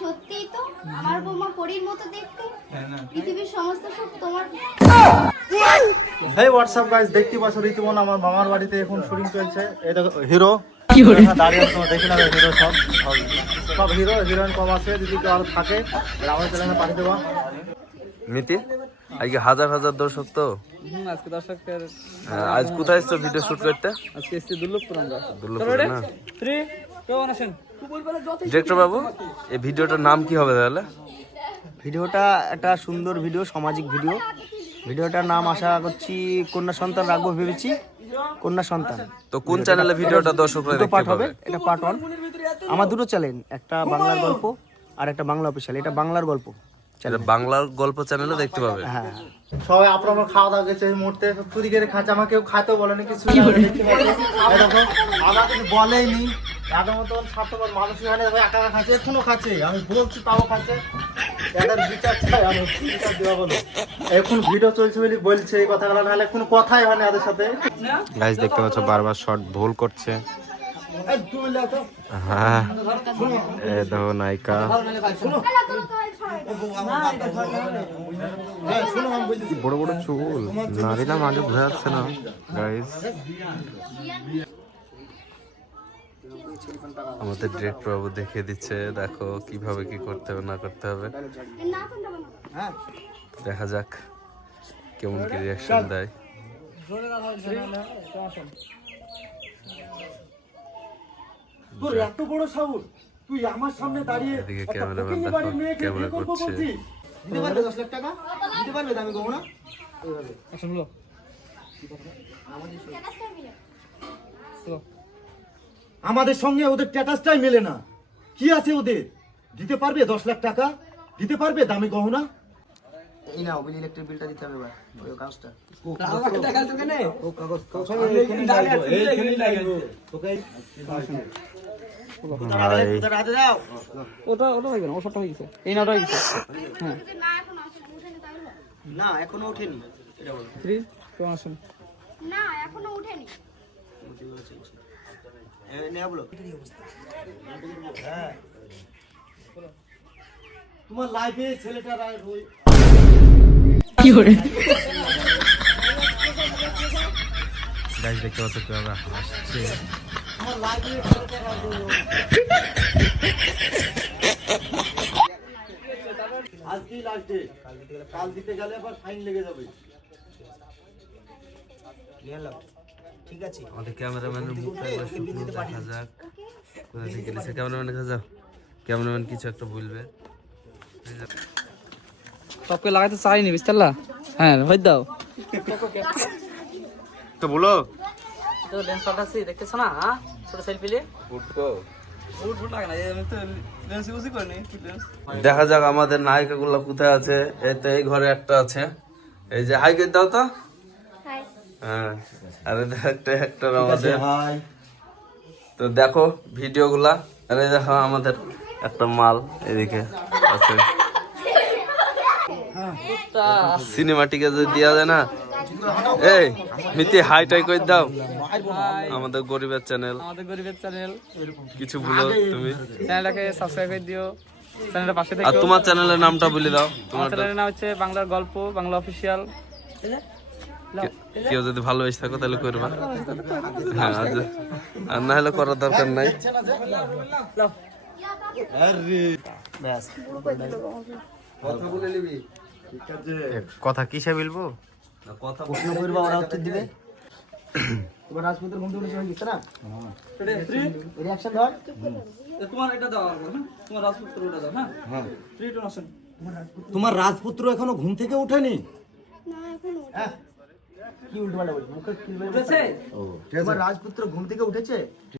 সত্যিই তো আমার বৌমা পরীর মতো দেখতে। পৃথিবীর সমস্ত সুখ তোমার। হেই হোয়াটসঅ্যাপ গাইস, দেখতে পাচ্ছ রীতিমন আমার মামার বাড়িতে এখন শুটিং চলছে। এই দেখো হিরো দাঁড়িয়ে আছে, দেখি না হিরো সব সব হিরো হিরোইন কম আছে, যদি কেউ আরো থাকে আমার চ্যানেলে পাঠিয়ে দেবো। মিতি আজকে হাজার হাজার দর্শক তো আজকে দর্শকদের আজ কোথায় এসছো ভিডিও শুট করতে? আজকে এসেছি দুর্লভপুর আমরা। দুর্লভপুরে না? 3 কেমন আছেন? ডিরেক্টর বাবু, এই ভিডিওটার নাম কি হবে তাহলে? ভিডিওটা একটা সুন্দর ভিডিও, সামাজিক ভিডিও। ভিডিওটার নাম আশা করছি কন্যা সন্তান রাখবো ভেবেছি, কন্যা সন্তান। তো কোন চ্যানেলে ভিডিওটা দর্শকরা দুটো দেখতে পার্ট পাবে? হবে, এটা পার্ট 1। আমার দুটো চ্যানেল, একটা বাংলার গল্প আর একটা বাংলা অফিসিয়াল। এটা বাংলার গল্প এটা বাংলার গল্প চ্যানেলে দেখতে পাবে। হ্যাঁ। সবাই আপনার আমার খাওয়া দাওয়া গেছে এই মুহূর্তে, চুরি করে খাচ্ছে। আমাকে কেউ খাইতেও বলেনি কিছু, দেখো আমার কিছু বলেইনি। এত মতন স্বার্থপর মানুষ এখানে একা একা খাচ্ছে, এখনো খাচ্ছে। আমি বলছি তাও খাচ্ছে। এদের বিচার চাই, আমি কি বিচার দেওয়া বলো? এখন ভিডিও চলছে বলে বলছে এই কথাগুলো, নাহলে কোনো কথাই হয় না এদের সাথে। গাইস দেখতে পাচ্ছ বারবার শট ভুল করছে। হ্যাঁ এ দেখো নায়িকা বড় বড় চুল, নারী নাম আগে বোঝা যাচ্ছে না গাইস। আমাদের ডিরেক্টর বাবু দেখিয়ে দিচ্ছে, দেখো কিভাবে কি করতে হবে না করতে হবে। দেখা যাক কেমন কি রিয়াকশন দেয়। তোর এত বড় সাহস, তুই আমার সামনে দাঁড়িয়ে এদিকে ক্যামেরাম্যান দেখো ক্যামেরা করছে। দিতে পারবে 10 লাখ টাকা? দিতে পারবে? আমি কমো না। আচ্ছা বলো। আমাদের সঙ্গে ওদের স্ট্যাটাসটাই মেলে না। কি আছে ওদের? দিতে পারবে 10 লাখ টাকা? দিতে পারবে দামি গহনা? এই নাও বিল, ইলেকট্রিক বিলটা দিতে হবে এবার, ওই কাগজটা। ওটা হয়ে গেল, ওটা হয়ে গেছে। এই নাটা হয়ে গেছে। হ্যাঁ না এখন আসেন, উঠেনি তাই হলো। না এখনো ওঠেনি। 3 কেমন আছেন? না এখনো উঠেনি। তোমার লাইফে ছেলেটা গাইস দেখতে পাচ্ছ কিভাবে হাসছে। তোমার লাইফে ছেলেটা আজকেই লাস্ট ডে, কাল দিতে গেলে আবার ফাইন লেগে যাবে। ঠিক আছে, আমাদের ক্যামেরাম্যানের মুখটা একবার শুকনো দেখা যাক। কোথা থেকে গেছে ক্যামেরাম্যান? দেখা যাও ক্যামেরাম্যান কিছু একটা বলবে। সবকে লাগাতে চাইনি বিস্তারলা। হ্যাঁ হয়ে দাও তো বলো তো লেন্স পাল্টাচ্ছি, দেখতেছ না? হ্যাঁ ছোট সেলফি লে উঠবো। ফুট লাগে না, আমি তো লেন্স ইউজই করিনি। দেখা যাক আমাদের নায়িকা গুলো কোথায় আছে। এই তো এই ঘরে একটা আছে, এই যে হাই করে দাও তো। হাই। হ্যাঁ আরে একটা অ্যাক্টর আমাদের। তো দেখো ভিডিও গুলা, আরে দেখো আমাদের একটা মাল এদিকে আছে। সিনেমাটিকে যদি দেওয়া যায় না। এই মিতি হাই টাই করে দাও। আমাদের গরিবের চ্যানেল, আমাদের গরিবের চ্যানেল, কিছু ভুলো তুমি। চ্যানেলটাকে সাবস্ক্রাইব করে দিও, চ্যানেলের পাশে আর থেকো। তোমার চ্যানেলের নামটা বলে দাও। আমার তোমার চ্যানেলের নাম হচ্ছে বাংলার গল্প, বাংলা অফিসিয়াল। কেউ যদি ভালোবেসে থাকো তাহলে করবা। হ্যাঁ আর না হলে করার দরকার নাই। কথা কিসে বলবো? কথা প্রশ্ন করবো, ওরা উত্তর দিবে। তোমার রাজপুত্র ঘুম থেকে উঠে গেছে না? রিয়াকশন ধর। তোমার এটা দাও, তোমার রাজপুত্র ওটা দাও। হ্যাঁ 3 2 আসেন। তোমার রাজপুত্র এখনো ঘুম থেকে ওঠেনি? না এখনো উঠেনি। কি উল্টো পাল্টা বলছিস? মুখে কি বলছিস? উঠেছে? তোমার রাজপুত্র ঘুম থেকে উঠেছে?